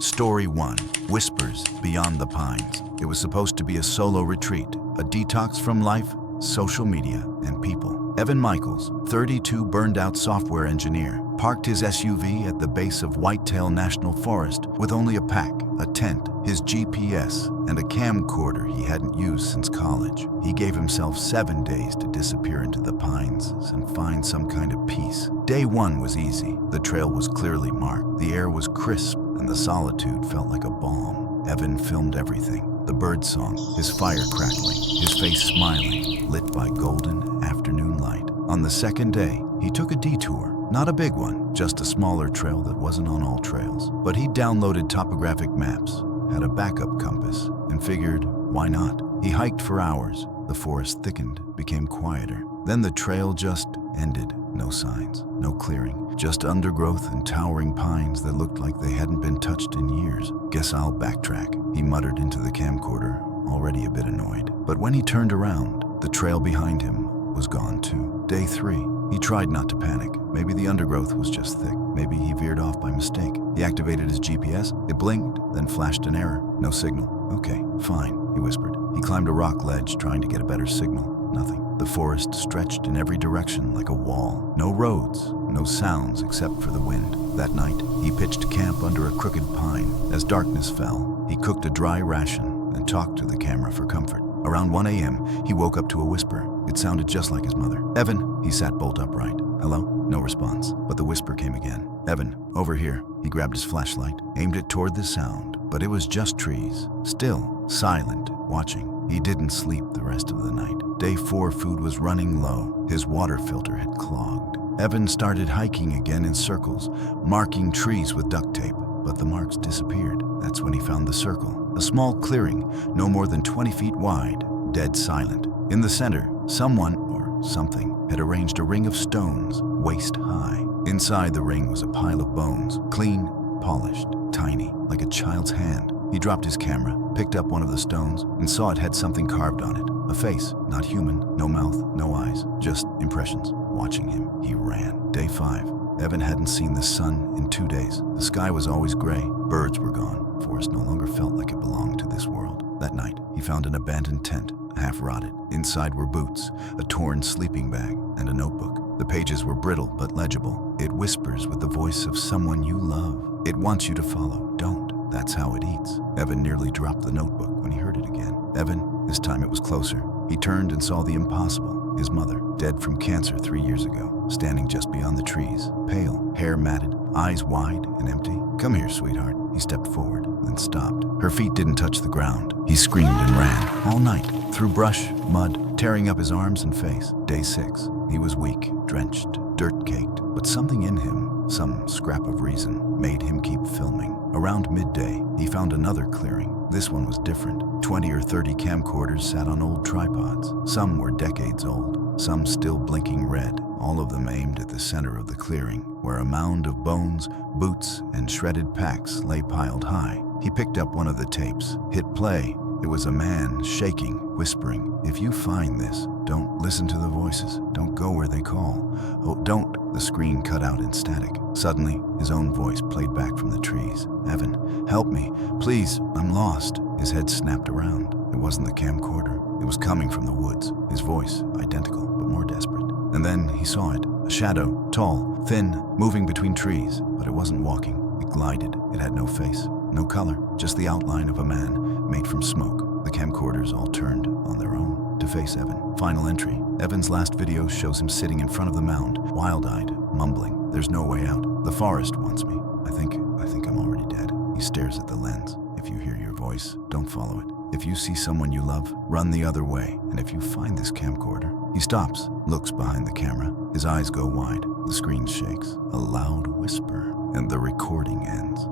Story 1. Whispers Beyond the Pines. It was supposed to be a solo retreat, a detox from life, social media, and people. Evan Michaels, 32, burned-out software engineer, parked his SUV at the base of Whitetail National Forest with only a pack, a tent, his GPS, and a camcorder he hadn't used since college. He gave himself 7 days to disappear into the pines and find some kind of peace. Day 1 was easy. The trail was clearly marked. The air was crisp, and the solitude felt like a balm. Evan filmed everything. The birdsong, his fire crackling, his face smiling, lit by golden afternoon light. On the second day, he took a detour. Not a big one, just a smaller trail that wasn't on all trails. But he downloaded topographic maps, had a backup compass, and figured, why not? He hiked for hours. The forest thickened, became quieter. Then the trail just ended. No signs, no clearing, just undergrowth and towering pines that looked like they hadn't been touched in years. Guess I'll backtrack, he muttered into the camcorder, already a bit annoyed. But when he turned around, the trail behind him was gone too. Day 3, he tried not to panic. Maybe the undergrowth was just thick. Maybe he veered off by mistake. He activated his GPS. It blinked, then flashed an error. No signal. Okay, fine, he whispered. He climbed a rock ledge, trying to get a better signal. Nothing. The forest stretched in every direction like a wall. No roads, no sounds except for the wind. That night, he pitched camp under a crooked pine. As darkness fell, he cooked a dry ration and talked to the camera for comfort. Around 1 a.m., he woke up to a whisper. It sounded just like his mother. "Evan," he sat bolt upright. "Hello?" No response, but the whisper came again. "Evan, over here." He grabbed his flashlight, aimed it toward the sound, but it was just trees. Still, silent, watching. He didn't sleep the rest of the night. Day 4, food was running low. His water filter had clogged. Evan started hiking again in circles, marking trees with duct tape, but the marks disappeared. That's when he found the circle. A small clearing, no more than 20 feet wide, dead silent. In the center, someone, or something, had arranged a ring of stones, waist high. Inside the ring was a pile of bones, clean, polished, tiny, like a child's hand. He dropped his camera, picked up one of the stones, and saw it had something carved on it. A face, not human, no mouth, no eyes, just impressions. Watching him, he ran. Day 5. Evan hadn't seen the sun in 2 days. The sky was always gray. Birds were gone. Forest no longer felt like it belonged to this world. That night, he found an abandoned tent, half rotted. Inside were boots, a torn sleeping bag, and a notebook. The pages were brittle but legible. It whispers with the voice of someone you love. It wants you to follow. Don't. That's how it eats. Evan nearly dropped the notebook when he heard it again. Evan, this time it was closer. He turned and saw the impossible. His mother, dead from cancer 3 years ago, standing just beyond the trees, pale, hair matted, eyes wide and empty. "Come here, sweetheart." He stepped forward, then stopped. Her feet didn't touch the ground. He screamed and ran, all night, through brush, mud, tearing up his arms and face. Day 6. He was weak, drenched, dirt-caked, but something in him, some scrap of reason, made him keep filming. Around midday, he found another clearing. This one was different. 20 or 30 camcorders sat on old tripods. Some were decades old, some still blinking red, all of them aimed at the center of the clearing, where a mound of bones, boots, and shredded packs lay piled high. He picked up one of the tapes, hit play. It was a man shaking, whispering, "If you find this, don't listen to the voices. Don't go where they call. Oh, don't." The screen cut out in static. Suddenly, his own voice played back from the trees. "Evan, help me. Please, I'm lost." His head snapped around. It wasn't the camcorder. It was coming from the woods. His voice, identical, but more desperate. And then he saw it. A shadow, tall, thin, moving between trees. But it wasn't walking. It glided. It had no face, no color, just the outline of a man made from smoke. The camcorders all turned on their own to face Evan. Final entry. Evan's last video shows him sitting in front of the mound, wild-eyed, mumbling. "There's no way out. The forest wants me. I think I'm already dead." He stares at the lens. "If you hear your voice, don't follow it. If you see someone you love, run the other way. And if you find this camcorder..." He stops, looks behind the camera. His eyes go wide. The screen shakes. A loud whisper, and the recording ends.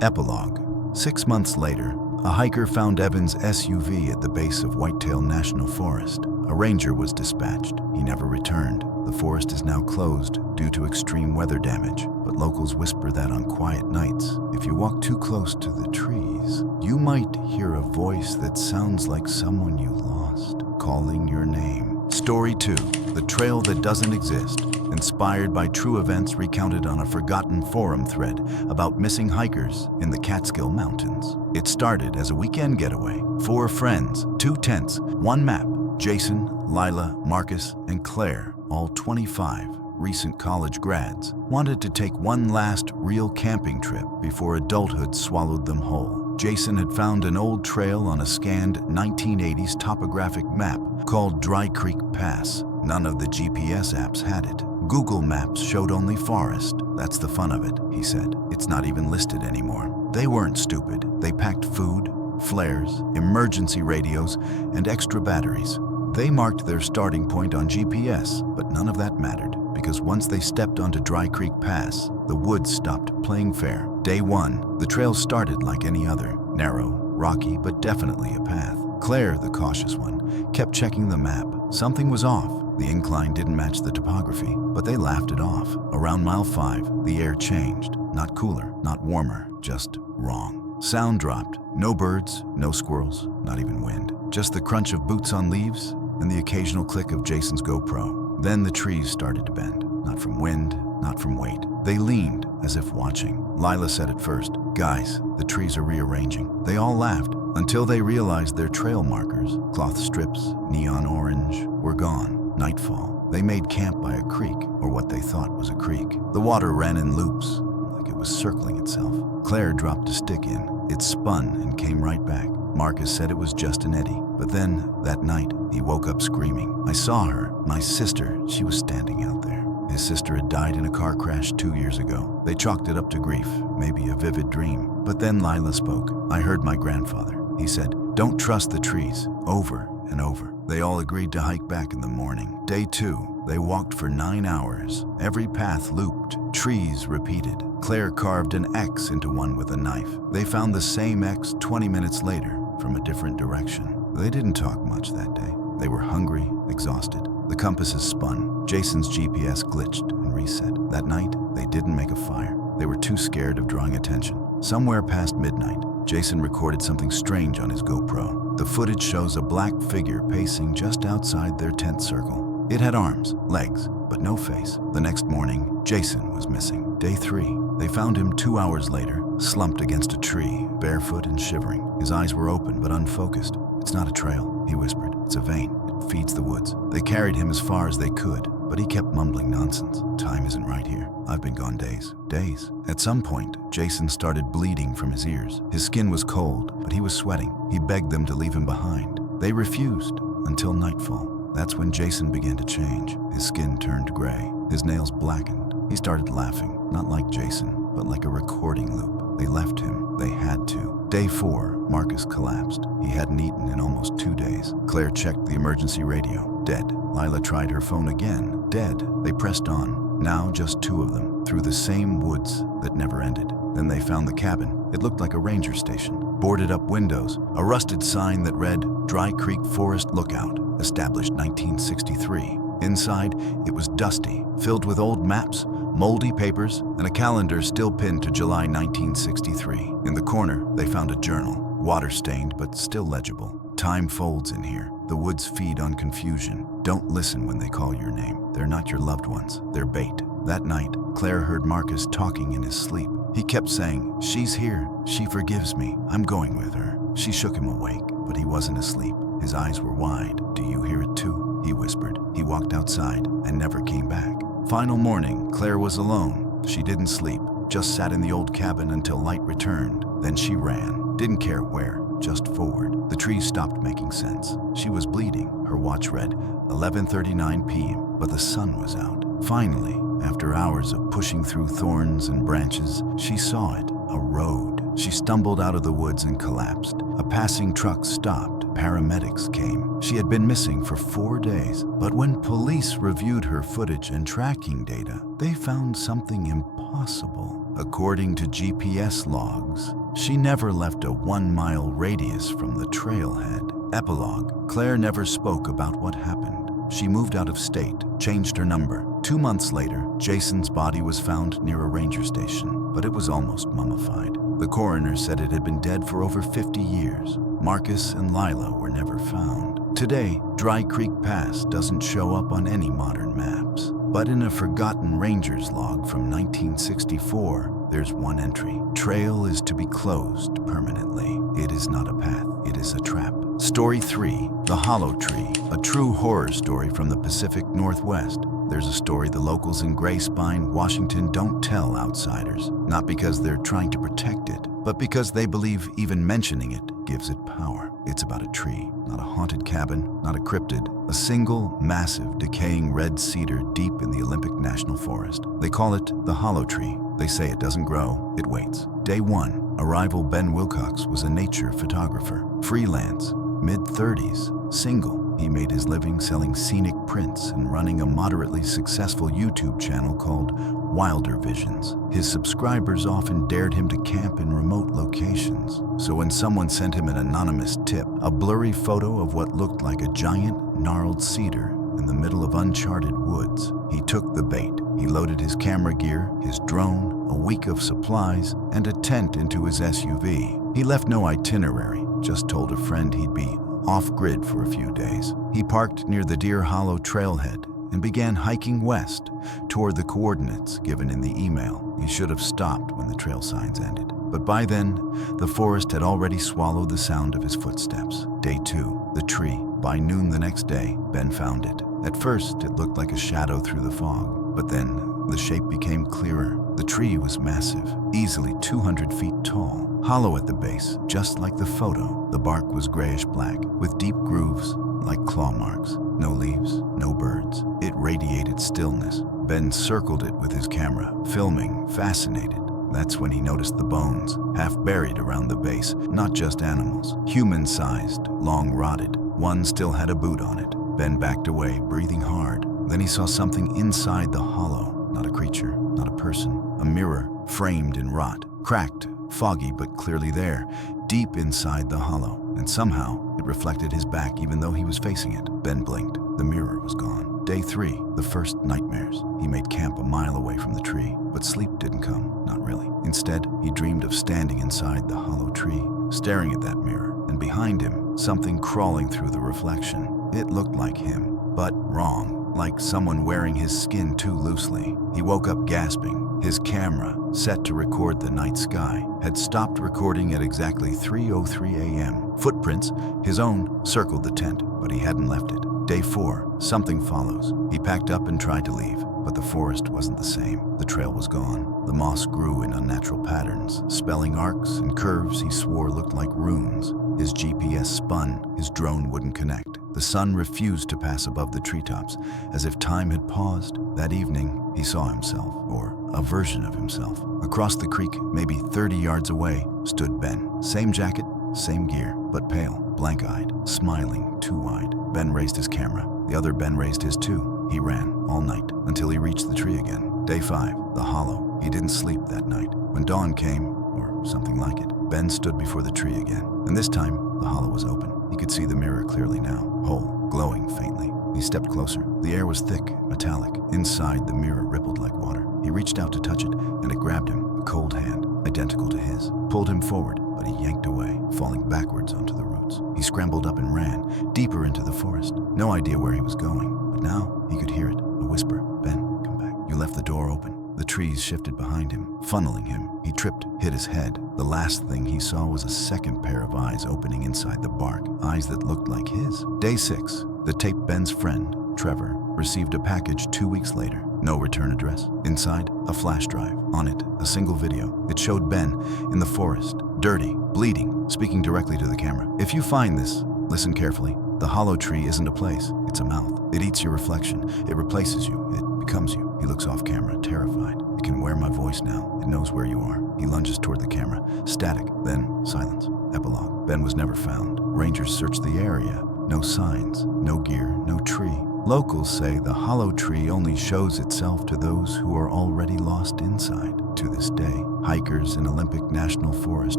Epilogue. 6 months later, a hiker found Evan's SUV at the base of Whitetail National Forest. A ranger was dispatched. He never returned. The forest is now closed due to extreme weather damage, but locals whisper that on quiet nights, if you walk too close to the trees, you might hear a voice that sounds like someone you lost, calling your name. Story 2. The Trail That Doesn't Exist. inspired by true events recounted on a forgotten forum thread about missing hikers in the Catskill Mountains. It started as a weekend getaway. 4 friends, 2 tents, 1 map. Jason, Lila, Marcus, and Claire, all 25, recent college grads, wanted to take one last real camping trip before adulthood swallowed them whole. Jason had found an old trail on a scanned 1980s topographic map called Dry Creek Pass. None of the GPS apps had it. Google Maps showed only forest. That's the fun of it, he said. It's not even listed anymore. They weren't stupid. They packed food, flares, emergency radios, and extra batteries. They marked their starting point on GPS, but none of that mattered, because once they stepped onto Dry Creek Pass, the woods stopped playing fair. Day 1, the trail started like any other, narrow, rocky, but definitely a path. Claire, the cautious one, kept checking the map. Something was off. The incline didn't match the topography, but they laughed it off. Around mile 5, the air changed. Not cooler, not warmer, just wrong. Sound dropped. No birds, no squirrels, not even wind. Just the crunch of boots on leaves and the occasional click of Jason's GoPro. Then the trees started to bend. Not from wind, not from weight. They leaned, as if watching. Lila said at first, "Guys, the trees are rearranging." They all laughed until they realized their trail markers, cloth strips, neon orange, were gone. Nightfall. They made camp by a creek, or what they thought was a creek. The water ran in loops, like it was circling itself. Claire dropped a stick in. It spun and came right back. Marcus said it was just an eddy. But then, that night, he woke up screaming. I saw her, my sister, she was standing out there. His sister had died in a car crash 2 years ago. They chalked it up to grief, maybe a vivid dream. But then Lila spoke. I heard my grandfather. He said, "Don't trust the trees," over and over. They all agreed to hike back in the morning. Day 2, they walked for 9 hours. Every path looped, trees repeated. Claire carved an X into one with a knife. They found the same X 20 minutes later from a different direction. They didn't talk much that day. They were hungry, exhausted. The compasses spun. Jason's GPS glitched and reset. That night, they didn't make a fire. They were too scared of drawing attention. Somewhere past midnight, Jason recorded something strange on his GoPro. The footage shows a black figure pacing just outside their tent circle. It had arms, legs, but no face. The next morning, Jason was missing. Day 3, they found him 2 hours later, slumped against a tree, barefoot and shivering. His eyes were open but unfocused. It's not a trail, he whispered. It's a vein. It feeds the woods. They carried him as far as they could, but he kept mumbling nonsense. Time isn't right here. I've been gone days. Days. At some point, Jason started bleeding from his ears. His skin was cold, but he was sweating. He begged them to leave him behind. They refused until nightfall. That's when Jason began to change. His skin turned gray. His nails blackened. He started laughing, not like Jason, but like a recording loop. They left him. They had to. Day 4, Marcus collapsed. He hadn't eaten in almost 2 days. Claire checked the emergency radio. Dead. Lila tried her phone again. Dead. They pressed on. Now just 2 of them, through the same woods that never ended. Then they found the cabin. It looked like a ranger station. Boarded up windows, a rusted sign that read, Dry Creek Forest Lookout, established 1963. Inside, it was dusty, filled with old maps, moldy papers, and a calendar still pinned to July 1963. In the corner, they found a journal, water-stained but still legible. Time folds in here. The woods feed on confusion. Don't listen when they call your name. They're not your loved ones. They're bait. That night, Claire heard Marcus talking in his sleep. He kept saying, "She's here. She forgives me. I'm going with her." She shook him awake, but he wasn't asleep. His eyes were wide. "Do you hear it too?" he whispered. He walked outside and never came back. Final morning, Claire was alone. She didn't sleep, just sat in the old cabin until light returned. Then she ran. Didn't care where, just forward. The trees stopped making sense. She was bleeding. Her watch read 11:39 p.m., but the sun was out. Finally, after hours of pushing through thorns and branches, she saw it, a road. She stumbled out of the woods and collapsed. A passing truck stopped. Paramedics came. She had been missing for 4 days, but when police reviewed her footage and tracking data, they found something impossible. According to GPS logs, she never left a 1-mile radius from the trailhead. Epilogue: Claire never spoke about what happened. She moved out of state, changed her number. 2 months later, Jason's body was found near a ranger station, but it was almost mummified. The coroner said it had been dead for over 50 years. Marcus and Lila were never found. Today, Dry Creek Pass doesn't show up on any modern maps. But in a forgotten ranger's log from 1964, there's one entry. Trail is to be closed permanently. It is not a path, it is a trap. Story 3, The Hollow Tree, a true horror story from the Pacific Northwest. There's a story the locals in Gray Spine, Washington don't tell outsiders, not because they're trying to protect it, but because they believe even mentioning it gives it power. It's about a tree, not a haunted cabin, not a cryptid, a single, massive, decaying red cedar deep in the Olympic National Forest. They call it the Hollow Tree. They say it doesn't grow, it waits. Day 1, arrival Ben Wilcox was a nature photographer, freelance, mid-30s, single. He made his living selling scenic prints and running a moderately successful YouTube channel called Wilder Visions. His subscribers often dared him to camp in remote locations. So when someone sent him an anonymous tip, a blurry photo of what looked like a giant, gnarled cedar in the middle of uncharted woods, he took the bait. He loaded his camera gear, his drone, a week of supplies, and a tent into his SUV. He left no itinerary, just told a friend he'd be off-grid for a few days. He parked near the Deer Hollow trailhead and began hiking west toward the coordinates given in the email. He should have stopped when the trail signs ended. But by then, the forest had already swallowed the sound of his footsteps. Day 2, the tree. By noon the next day, Ben found it. At first, it looked like a shadow through the fog, but then the shape became clearer. The tree was massive, easily 200 feet tall, hollow at the base, just like the photo. The bark was grayish-black, with deep grooves like claw marks. No leaves, no birds. It radiated stillness. Ben circled it with his camera, filming, fascinated. That's when he noticed the bones, half buried around the base. Not just animals, human-sized, long-rotted. One still had a boot on it. Ben backed away, breathing hard. Then he saw something inside the hollow. Not a creature, not a person. A mirror, framed in rot, cracked, foggy but clearly there, deep inside the hollow. And somehow, it reflected his back even though he was facing it. Ben blinked. The mirror was gone. Day 3, the first nightmares. He made camp a mile away from the tree, but sleep didn't come, not really. Instead, he dreamed of standing inside the hollow tree, staring at that mirror, and behind him, something crawling through the reflection. It looked like him, but wrong, like someone wearing his skin too loosely. He woke up gasping. His camera, set to record the night sky, had stopped recording at exactly 3:03 a.m. Footprints, his own, circled the tent, but he hadn't left it. Day 4, something follows. He packed up and tried to leave, but the forest wasn't the same. The trail was gone. The moss grew in unnatural patterns, spelling arcs and curves he swore looked like runes. His GPS spun, his drone wouldn't connect. The sun refused to pass above the treetops, as if time had paused. That evening, he saw himself, or a version of himself. Across the creek, maybe 30 yards away, stood Ben. Same jacket, same gear, but pale, blank-eyed, smiling too wide. Ben raised his camera. The other Ben raised his too. He ran all night until he reached the tree again. Day 5, the hollow. He didn't sleep that night. When dawn came, or something like it, Ben stood before the tree again. And this time, the hollow was open. He could see the mirror clearly now, whole, glowing faintly. He stepped closer. The air was thick, metallic. Inside, the mirror rippled like water. He reached out to touch it, and it grabbed him, a cold hand, identical to his. Pulled him forward, but he yanked away, falling backwards onto the roots. He scrambled up and ran, deeper into the forest. No idea where he was going, but now he could hear it, a whisper. Ben, come back. You left the door open. The trees shifted behind him, funneling him. He tripped, hit his head. The last thing he saw was a second pair of eyes opening inside the bark, eyes that looked like his. Day 6, the tape Ben's friend, Trevor, received a package 2 weeks later. No return address. Inside, a flash drive. On it, a single video. It showed Ben in the forest, dirty, bleeding, speaking directly to the camera. If you find this, listen carefully. The hollow tree isn't a place, it's a mouth. It eats your reflection. It replaces you. It becomes you. He looks off camera, terrified. It can wear my voice now. It knows where you are. He lunges toward the camera. Static, then silence. Epilogue. Ben was never found. Rangers searched the area. No signs, no gear, no tree. Locals say the hollow tree only shows itself to those who are already lost inside. To this day, hikers in Olympic National Forest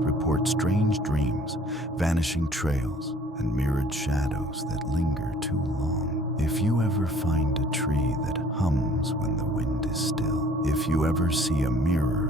report strange dreams, vanishing trails, and mirrored shadows that linger too long. If you ever find a tree that hums when the wind is still, if you ever see a mirror